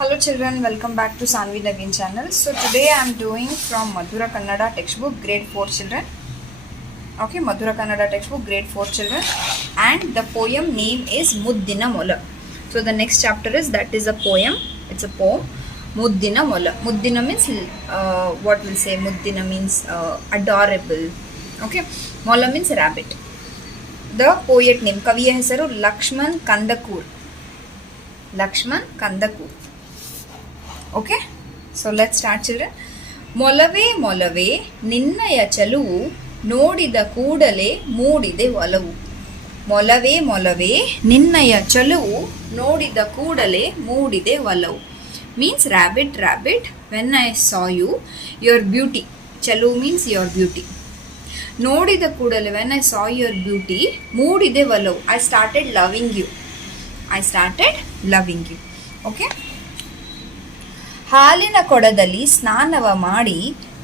Hello children, welcome back to Sanvi Naveen channel. So today I am doing from Madhura Kannada textbook grade 4 children. Okay, Madhura Kannada textbook grade 4 children, and the poem name is Muddina Mola. So the next chapter is a poem. It's a poem. Muddina Mola. Muddina means what we'll say. Muddina means adorable. Okay, Mola means rabbit. The poet name Kaviya hesaru Lakshman Kandakur. Lakshman Kandakur. Okay, so let's start children. ಮೊಲವೇ ಮೊಲವೇ ನಿನ್ನಯ ಚಲುವು ನೋಡಿದ ಕೂಡಲೇ ಮೂಡಿದೆ ಒಲವು. ಮೊಲವೇ ಮೊಲವೇ ನಿನ್ನಯ ಚಲುವು ನೋಡಿದ ಕೂಡಲೇ ಮೂಡಿದೆ ಒಲವು. Means rabbit, rabbit, when I saw you, your beauty. ಚಲುವು means your beauty. ನೋಡಿದ ಕೂಡಲೇ when I saw your beauty, ಮೂಡಿದೆ ಒಲವು. I started loving you. I started loving you. Okay. ಹಾಲಿನ ಕೊಡದಲ್ಲಿ ಸ್ನಾನವ ಮಾಡಿ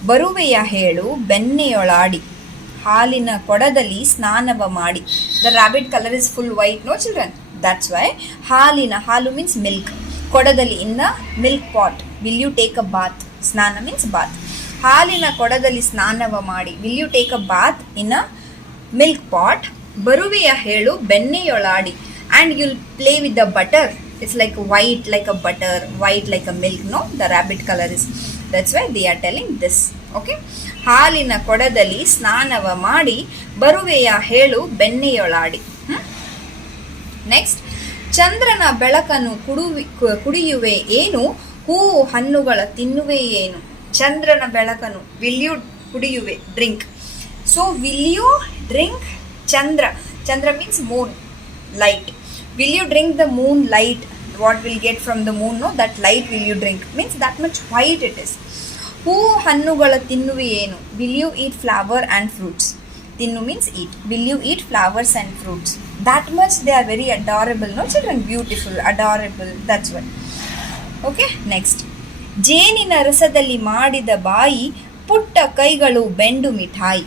ಬರುವೆಯ ಹೇಳು ಬೆಣ್ಣೆಯೊಳಾಡಿ. ಹಾಲಿನ ಕೊಡದಲ್ಲಿ ಸ್ನಾನವ ಮಾಡಿ. The rabbit color is full white, no children? That's why ಹಾಲು means milk. ಕೊಡದಲ್ಲಿ in the milk pot. Will you take a bath? ಸ್ನಾನ means bath. ಹಾಲಿನ ಕೊಡದಲ್ಲಿ ಸ್ನಾನವ ಮಾಡಿ. Will you take a bath in a milk pot? ಬರುವೆಯ ಹೇಳು ಬೆಣ್ಣೆಯೊಳಾಡಿ. And you'll play with the butter. It's like white like a butter, white like a milk, no? The rabbit color is. That's why they are telling this. Okay. ಹಾಲಿನ ಕೊಡದಲ್ಲಿ ಸ್ನಾನವ ಮಾಡಿ ಬರುವೆಯ ಹೇಳು ಬೆಣ್ಣೆಯೊಳಾಡಿ. Next, ಚಂದ್ರನ ಬೆಳಕನ್ನು ಕುಡಿಯುವೆ ಏನು, ಹೂವು ಹಣ್ಣುಗಳ ತಿನ್ನುವೆ ಏನು. ಚಂದ್ರನ ಬೆಳಕನ್ನು will you ಕುಡಿಯುವೆ, drink. So will you drink Chandra? Chandra means moon, light. Will you drink the moon light? What will get from the moon? No, that light will you drink. Means that much white it is. ಹೂ ಹಣ್ಣುಗಳ ತಿನ್ನುವೆ ಏನು. Will you eat flower and fruits? ತಿನ್ನು means eat. Will you eat flowers and fruits? That much they are very adorable, no children? Beautiful, adorable. That's what. Okay, next. ಜೇನಿನ ರಸದಲ್ಲಿ ಮಾಡಿದ ಬಾಯಿ ಪುಟ್ಟ ಕೈಗಳು ಬೆಂಡು ಮಿಠಾಯಿ.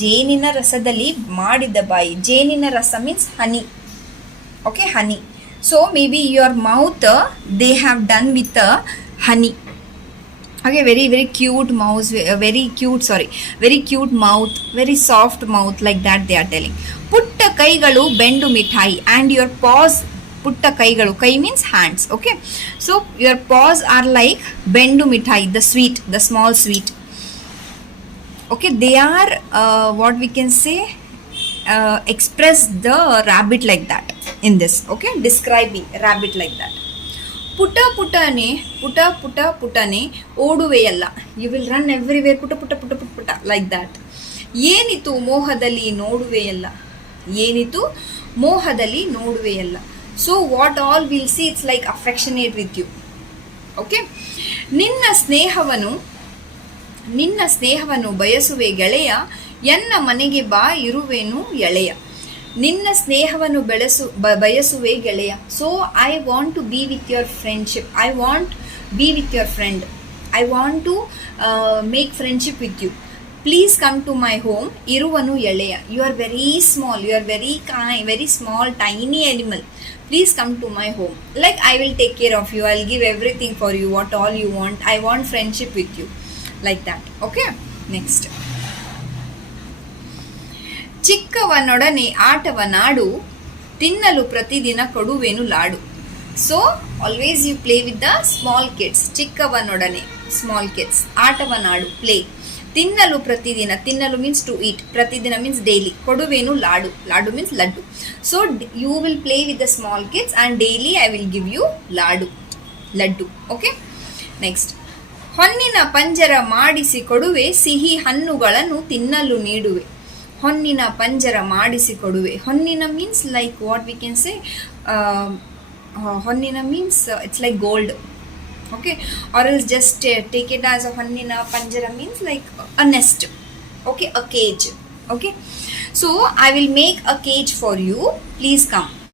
ಜೇನಿನ ರಸದಲ್ಲಿ ಮಾಡಿದ ಬಾಯಿ. ಜೇನಿನ ರಸ means honey. Okay, honey. So maybe your mouth they have done with honey. Okay, very cute mouth, very cute mouth, very soft mouth, like that they are telling. ಪುಟ್ಟ ಕೈಗಳು ಬೆಂಡು ಮಿಠಾಯಿ. And your paws, ಪುಟ್ಟ ಕೈಗಳು, ಕೈ means hands. Okay, so your paws are like ಬೆಂಡು ಮಿಠಾಯಿ, the sweet, the small sweet. Okay, they are what we can say, express the rabbit like that in this. Okay, describing rabbit like that. ಪುಟ ಪುಟನೆ ಪುಟ ಪುಟ ಪುಟನೆ ಓಡುವೆಯಲ್ಲ. You will run everywhere, ಪುಟ ಪುಟ ಪುಟ ಪುಟ ಪುಟ, like that. ಏನಿತು ಮೋಹದಲ್ಲಿ ನೋಡುವೆಯಲ್ಲ. ಏನಿತು ಮೋಹದಲ್ಲಿ ನೋಡುವೆಯಲ್ಲ. So what all we'll see, it's like affectionate with you. Okay, ನಿನ್ನ ಸ್ನೇಹವನ್ನು ಬಯಸುವೆ ಗೆಳೆಯ, ಎನ್ನ ಮನೆಗೆ ಬಾ ಇರುವೆನು ಎಳೆಯ. ನಿನ್ನ ಸ್ನೇಹವನ್ನು ಬಯಸುವೆ ಗೆಳೆಯ. So I want to be with your friendship. I want be with your friend. I want to make friendship with you. Please come to my home. ಇರುವನು ಎಳೆಯ. You are very small. You are very small tiny animal. Please come to my home. Like I will take care of you. I'll give everything for you. What all you want. I want friendship with you. Like that. Okay. Next. ಚಿಕ್ಕವನೊಡನೆ ಆಟವನಾಡು, ತಿನ್ನಲು ಪ್ರತಿದಿನ ಕೊಡುವೆನು ಲಾಡು. So always you play with the small kids. ಚಿಕ್ಕವನೊಡನೆ, small kids. ಆಟವನಾಡು, play. ತಿನ್ನಲು ಪ್ರತಿದಿನ, ತಿನ್ನಲು ಮೀನ್ಸ್ ಟು ಈಟ್, ಪ್ರತಿದಿನ ಮೀನ್ಸ್ ಡೈಲಿ. ಕೊಡುವೆನು ಲಾಡು, ಲಾಡು ಮೀನ್ಸ್ ಲಡ್ಡು. So you will play with the small kids and daily I will give you ಲಾಡು, ಲಡ್ಡು. Okay, next. ಹೊನ್ನಿನ ಪಂಜರ ಮಾಡಿಸಿ ಕೊಡುವೆ, ಸಿಹಿ ಹಣ್ಣುಗಳನ್ನು ತಿನ್ನಲು ನೀಡುವೆ. ಹೊನ್ನಿನ ಪಂಜರ ಮಾಡಿಸಿ ಕೊಡುವೆ. ಹೊನ್ನಿನ means like what we can say, ಹೊನ್ನಿನ means it's like gold. Okay, or else just take it as a honnina panjara means like a nest. Okay, a cage. Okay, so I will make a cage for you. Please come.